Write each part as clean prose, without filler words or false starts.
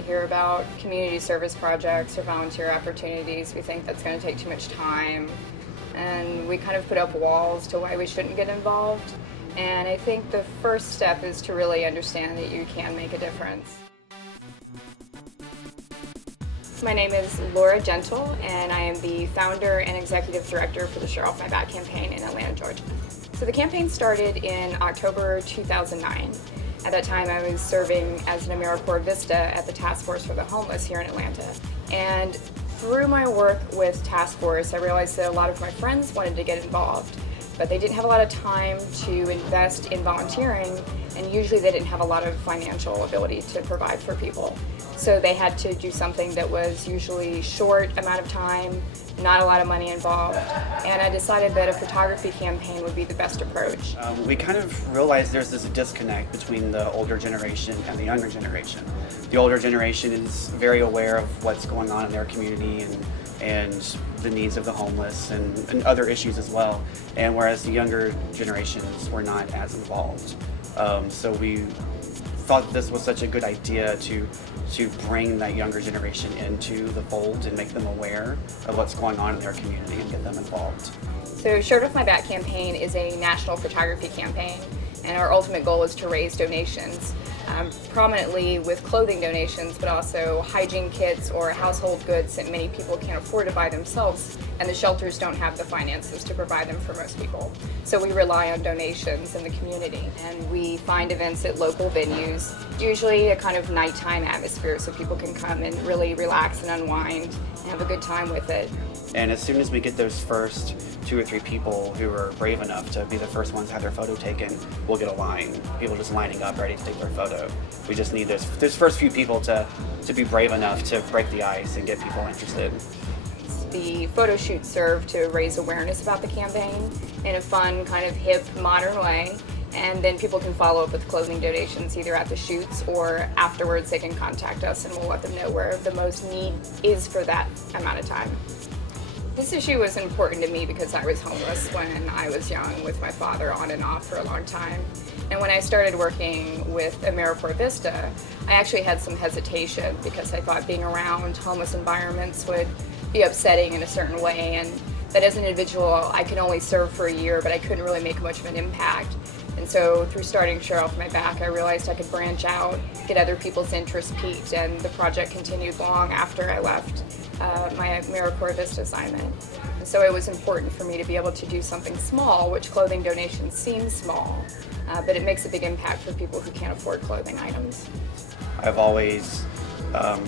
we hear about community service projects or volunteer opportunities, we think that's going to take too much time, and we kind of put up walls to why we shouldn't get involved. And I think the first step is to really understand that you can make a difference. My name is Laura Gentle, and I am the founder and executive director for the Share Off My Back campaign in Atlanta, Georgia. So the campaign started in October 2009. At that time, I was serving as an AmeriCorps Vista at the Task Force for the Homeless here in Atlanta. And through my work with Task Force, I realized that a lot of my friends wanted to get involved, but they didn't have a lot of time to invest in volunteering, and usually they didn't have a lot of financial ability to provide for people. So they had to do something that was usually short amount of time, not a lot of money involved, and I decided that a photography campaign would be the best approach. We kind of realized there's this disconnect between the older generation and the younger generation. The older generation is very aware of what's going on in their community and the needs of the homeless and other issues as well, and whereas the younger generations were not as involved. So we thought this was such a good idea to bring that younger generation into the fold and make them aware of what's going on in their community and get them involved. So Share Off My Back campaign is a national photography campaign, and our ultimate goal is to raise donations, prominently with clothing donations, but also hygiene kits or household goods that many people can't afford to buy themselves, and the shelters don't have the finances to provide them for most people. So we rely on donations in the community, and we find events at local venues, usually a kind of nighttime atmosphere so people can come and really relax and unwind and have a good time with it. And as soon as we get those first 2 or 3 people who are brave enough to be the first ones to have their photo taken, we'll get a line. People just lining up ready to take their photo. We just need those first few people to be brave enough to break the ice and get people interested. The photo shoots serve to raise awareness about the campaign in a fun, kind of hip, modern way, and then people can follow up with clothing donations either at the shoots or afterwards. They can contact us and we'll let them know where the most need is for that amount of time. This issue was important to me because I was homeless when I was young with my father on and off for a long time. And when I started working with AmeriCorps Vista, I actually had some hesitation because I thought being around homeless environments would be upsetting in a certain way, and that as an individual I could only serve for a year, but I couldn't really make much of an impact. And so through starting Share Off My Back, I realized I could branch out, get other people's interests piqued, and the project continued long after I left my AmeriCorps Vista assignment. And so it was important for me to be able to do something small, which clothing donations seem small, but it makes a big impact for people who can't afford clothing items. I've always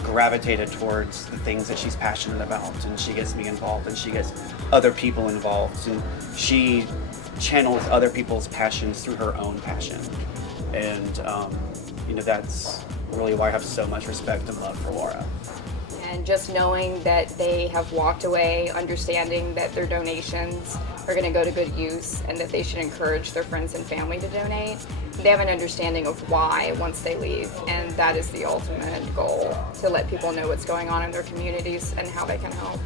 gravitated towards the things that she's passionate about, and she gets me involved and she gets other people involved, and she channels other people's passions through her own passion. And that's really why I have so much respect and love for Laura. And just knowing that they have walked away understanding that their donations are going to go to good use and that they should encourage their friends and family to donate, they have an understanding of why once they leave, and that is the ultimate goal, to let people know what's going on in their communities and how they can help.